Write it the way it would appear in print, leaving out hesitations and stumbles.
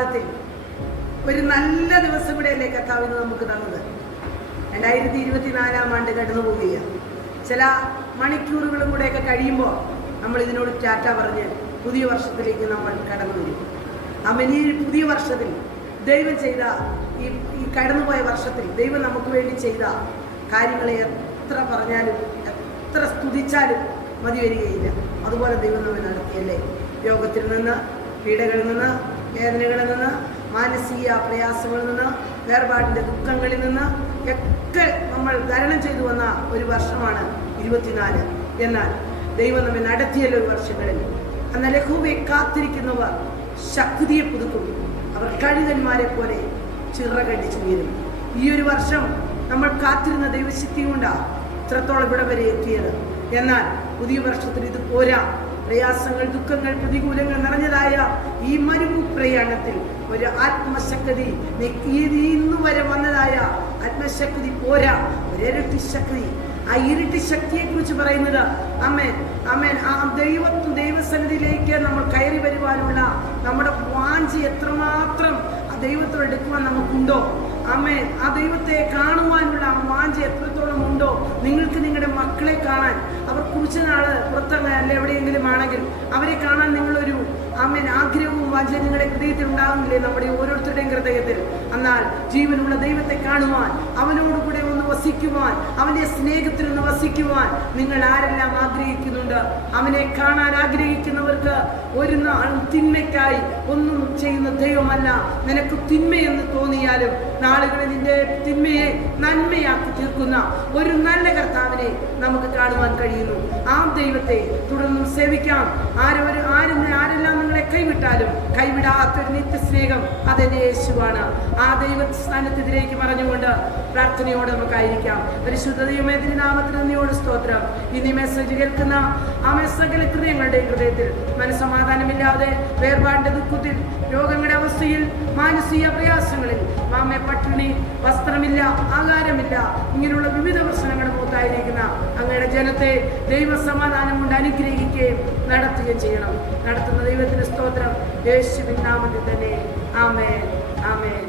പ്രഭാതത്തിൽ ഒരു നല്ല ദിവസം കൂടെയല്ലേ കർത്താവിന് നമുക്ക് തന്നത്. 2024 ആണ്ട് കടന്നു പോവുകയാണ്. ചില മണിക്കൂറുകളും കൂടെയൊക്കെ കഴിയുമ്പോൾ നമ്മൾ ഇതിനോട് ടാറ്റ പറഞ്ഞ് പുതിയ വർഷത്തിലേക്ക് നമ്മൾ കടന്നു വരും. ഈ പുതിയ വർഷത്തിൽ ദൈവം ചെയ്ത ഈ കടന്നുപോയ വർഷത്തിൽ ദൈവം നമുക്ക് വേണ്ടി ചെയ്ത കാര്യങ്ങളെ എത്ര പറഞ്ഞാലും എത്ര സ്തുതിച്ചാലും മതി വരികയില്ല. അതുപോലെ ദൈവം നമ്മെ നടത്തിയല്ലേ. രോഗത്തിൽ നിന്ന്, പീഡകളിൽ നിന്ന്, വേദനകളിൽ നിന്ന്, മാനസിക പ്രയാസങ്ങളിൽ നിന്ന്, വേർപാടിൻ്റെ ദുഃഖങ്ങളിൽ നിന്ന് ഒക്കെ നമ്മൾ തരണം ചെയ്തു വന്ന ഒരു വർഷമാണ് 24. എന്നാൽ ദൈവം നമ്മെ നടത്തിയല്ലോ ഈ വർഷങ്ങളിൽ. എന്നാൽ യഹോവയെ കാത്തിരിക്കുന്നവർ ശക്തിയെ പുതുക്കും, അവർ കഴുകന്മാരെ പോലെ ചിറകടിച്ചുയരും. ഈ ഒരു വർഷം നമ്മൾ കാത്തിരുന്ന ദൈവശക്തി കൊണ്ടാണ് ഇത്രത്തോളം ഇവിടെ വരെ എത്തിയത്. എന്നാൽ പുതിയ വർഷത്തിൽ ഇത് പോരാ. പ്രയാസങ്ങൾ, ദുഃഖങ്ങൾ, പ്രതികൂലങ്ങൾ നിറഞ്ഞതായ ഈ പ്രയാണത്തിൽ ഒരു ആത്മശക്തി, ഇന്നു വരെ വന്നതായ ആത്മശക്തി പോരാ, ഒരിരട്ടി ശക്തി. ആ ഇരട്ടി ശക്തിയെ കുറിച്ച് പറയുന്നത് ആമേൻ ആമേൻ. ആ ദൈവസന്നിധിയിലേക്ക് നമ്മൾ കയറി വരുവാനുള്ള നമ്മുടെ വാഞ്ച എത്രമാത്രം ആ ദൈവത്തോട് എടുക്കുവാൻ നമുക്കുണ്ടോ? ആമേൻ. ആ ദൈവത്തെ കാണുവാനുള്ള ആ വാഞ്ച എത്രത്തോളം ഉണ്ടോ? നിങ്ങൾക്ക് നിങ്ങളുടെ മക്കളെ കാണാൻ, അവർ കുറച്ച് നാള് പുറത്തങ്ങ അല്ല എവിടെയെങ്കിലും ആണെങ്കിൽ അവരെ കാണാൻ നിങ്ങളൊരു ആമേൻ ആഗ്രഹവും വാഞ്ചയും നിങ്ങളുടെ ഹൃദയത്തിൽ ഉണ്ടാകുന്നില്ലേ? നമ്മുടെ ഓരോരുത്തരുടെയും ഹൃദയത്തിൽ. എന്നാൽ ജീവനുള്ള ദൈവത്തെ കാണുവാൻ, അവനോടുകൂടെ ഒന്ന് വസിക്കുവാൻ, അവന്റെ സ്നേഹത്തിൽ ഒന്ന് വസിക്കുവാൻ നിങ്ങൾ ആരെല്ലാം ആഗ്രഹിക്കുന്നുണ്ട്? അവനെ കാണാൻ ആഗ്രഹിക്കുന്നവർക്ക് ഒരു തിന്മയ്ക്കായി ഒന്നും ചെയ്യുന്ന ദൈവമല്ല. നിനക്ക് തിന്മയെന്ന് തോന്നിയാലും നാളുകളിൽ നിന്റെ തിന്മയെ നന്മയാക്കി തീർക്കുന്ന ഒരു നല്ല കർത്താവിനെ നമുക്ക് കാണുവാൻ കഴിയുന്നു. ആ ദൈവത്തെ തുടർന്നും സേവിക്കാം. ആരെല്ലാം നിങ്ങളെ കൈവിട്ടാലും കൈവിടാത്തൊരു നിത്യസ്നേഹം അതെന്റെ യേശുവാണ്. ആ ദൈവസ്ഥാനത്തിലേക്ക് പറഞ്ഞുകൊണ്ട് പ്രാർത്ഥനയോടെ നമുക്കായിരിക്കാം. പരിശുദ്ധ ദൈവമേ നാമത്തിന് നന്ദിയോട് സ്തോത്രം. ഇനി മെസ്സേജ് കേൾക്കുന്ന ആ സകല ഹൃദയങ്ങളുടെയും ഹൃദയത്തിൽ മനസ്സമാധാനമില്ലാതെ, വേർപാടിന്റെ ദുഃഖത്തിൽ, രോഗങ്ങളുടെ അവസ്ഥയിൽ, മാനസിക പ്രയാസങ്ങളിൽ, മാമെ പട്ടിണി, വസ്ത്രമില്ല, ആഹാരമില്ല, ഇങ്ങനെയുള്ള വിവിധ പ്രശ്നങ്ങളുടെ മുഖത്തായിരിക്കുന്ന അങ്ങയുടെ ജനത്തെ ദൈവസമാധാനം കൊണ്ട് അനുഗ്രഹിക്കുകയും നടത്തുകയും ചെയ്യണം. നടത്തുന്ന ദൈവത്തിന്റെ സ്തോത്രം യേശുവിൻ നാമത്തിൽ തന്നെ. ആമേൻ ആമേൻ.